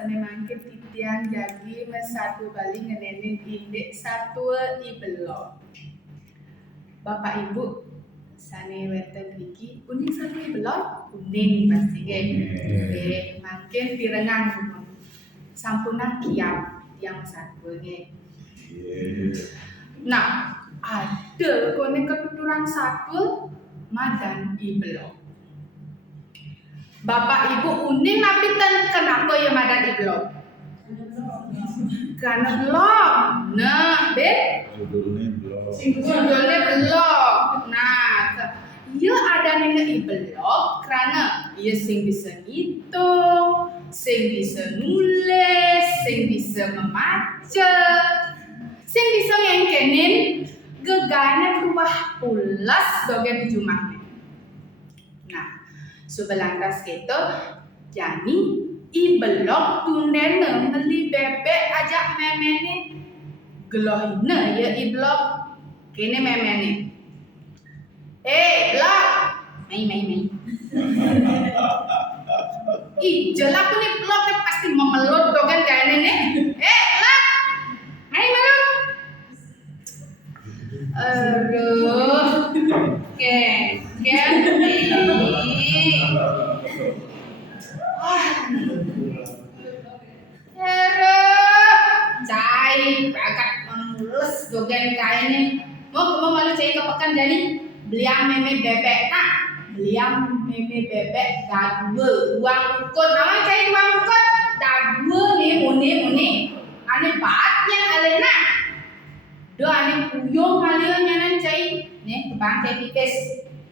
sane mangke titiang jagi mesatu bali ngenenin indik satu ibelok. Bapak Ibu sane weten iki kuning satu ibelok kuning pasti nggih. Mangke pirengan sampuna kiam yang satu nggih. Nah, ada konek ketuturan satu madan ibelok. Bapak Ibu uning tapi kenapa ya madan ibelok? Karena belok. Nah, judulnya belok. Nah, ia ada nengah ibelok karena ia sing bisa ngitung, sing bisa nulis, sing bisa memaca, sing bisa ngengkenin gegana ruah pulas dogen di rumahnya. Nah, sebelantas gitu, jadi ibelok tunene meli bebek ajak memene gelohine ya ibelok kene memene. Belok, mai. Ih, jelak tuh nih blok pasti memelot dogen kayaknya nih. Belok, mai melot. Aduh, cai agak memules dogen kayaknya. Mau malu cai kepekan jadi beliang meme bebek. Nah, beliang meme bebek dadwe uang ukut. Nama cai uang ukut dadwe nih muni. Ane baatnya alena. Do ane puyung kalian nyanan cai. Nih kebang cai pipis.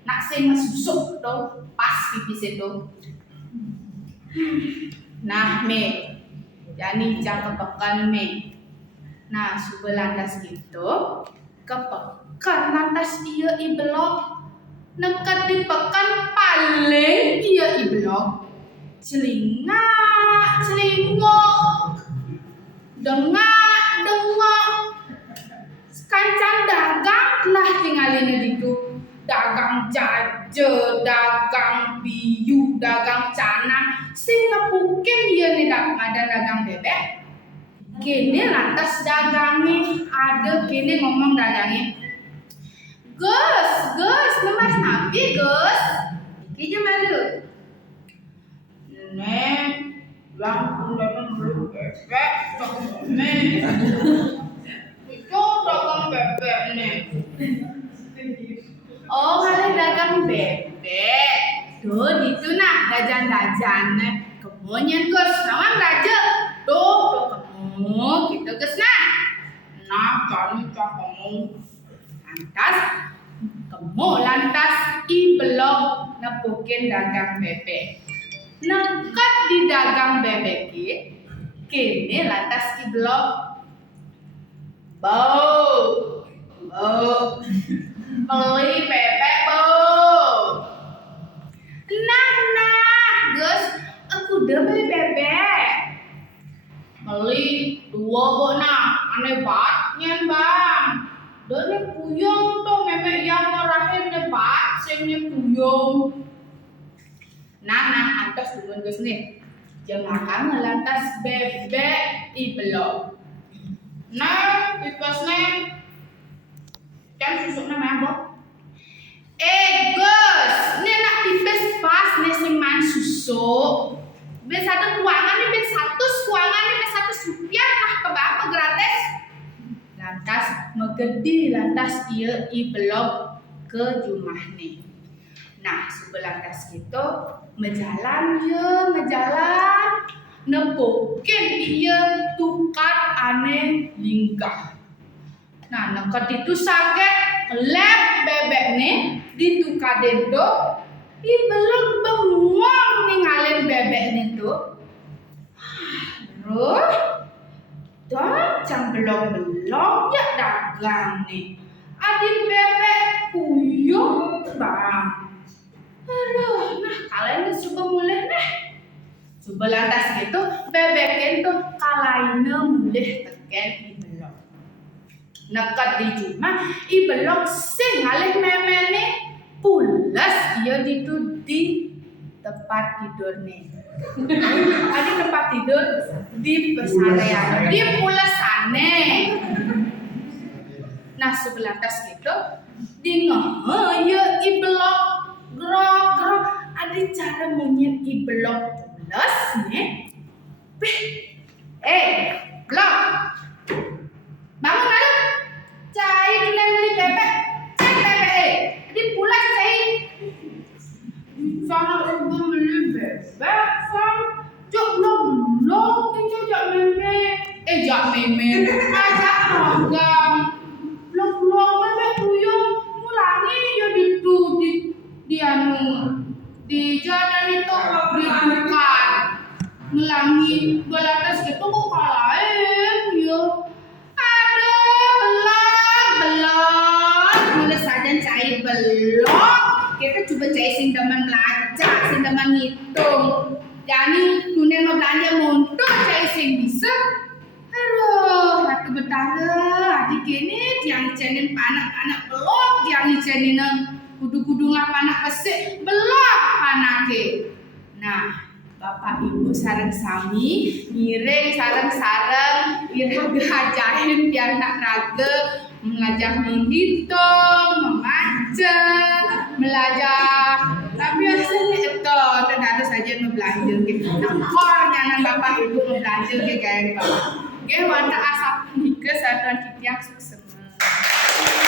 Nak sing masusuk tuh pas pipis itu. Nah, me. Yani jang kepekan me. Nah, subelantas gitu kepekan lantas iya ibelok nekat di pekan paling iya ibelok celingok dengok kancang dagang lah tinggalin itu dagang jaje, dagang biu, dagang canang sing ngepukin iya nih dagang bebek. Kini lantas dagangnya ada kini ngomong dagangnya Gus, lemas nabi Gus iki malu nek lang dagang dulu bebek nih itu dagang bebek nih oh kalian dagang bebek tuh gitu nak dajan kemudian Gus nawan daja tuh gitu Gus nah kami kamu lantas ibelok nepukin dagang bebek nekat di dagang bebek kini lantas ibelok bau beli bebek bau nah Gus aku udah beli bebek beli 2 bona aneh banget bang done puyung tuh memek yang ngarahin nebat singnya puyung nah antos dulu Gus nih jemaah ngelantas bebek ibelok nah pipasnya kan susuknya mabok Gus ini nak pipes pas nih seman susuk B1 kuangan nih B1 kuangan nih B1 rupiah lah keberapa gratis lantas megedi lantas iya ibelok ke rumah nih nah sebelantas gitu mejalan nepukin iya tukar aneh lingkah nah nekat itu sakit lep bebek nih ditukar dendo ibelok bengong ninggalin bebek nih tuh dan jam belum ya dagang nih adik bebek puyung bang aduh nah kalian coba mulai nih coba lantas gitu bebekin tuh kalaina mulai teken ibelok nekat di cuma ibelok sing ngalih memene pulas iya ditu di tempat tidur nih. Ada tempat tidur di pesarean, di pulau sana. Nah sebelah atas gitu, di ya i blok grok ada cara monyet i blok plus nih. Blok bangun aja, cai tulen beli bebek, cai bebek, di pulas cai. Sana ibu beli bebek, sang cuk blok itu jak meme, ajak magang. Blok bebek tuyul mulangi ya di anu di jalan itu dibuka mulangi belatas gitu kok kalahin ya ada belak mulai saja cai belok kita coba cai sindaman belajar sindaman ngitung jadi nunen mau belanja mundur cai sing bisa. Aduh, hati betara, adik ini tiang icanin panak-panak belok, tiang icanin kudu-kudu ngap panak pesik belok panake. Nah, bapak ibu sareng sami, ngiring sareng-sareng, iraga-ajahin biar anak raga, melajah menghitung, membaca, belajar. Tapi biasanya itu ternyata saja membelanja gitu. Nah, kornya bapak ibu membelanja kayak bapak. Watak asap nikah saat kita sukses.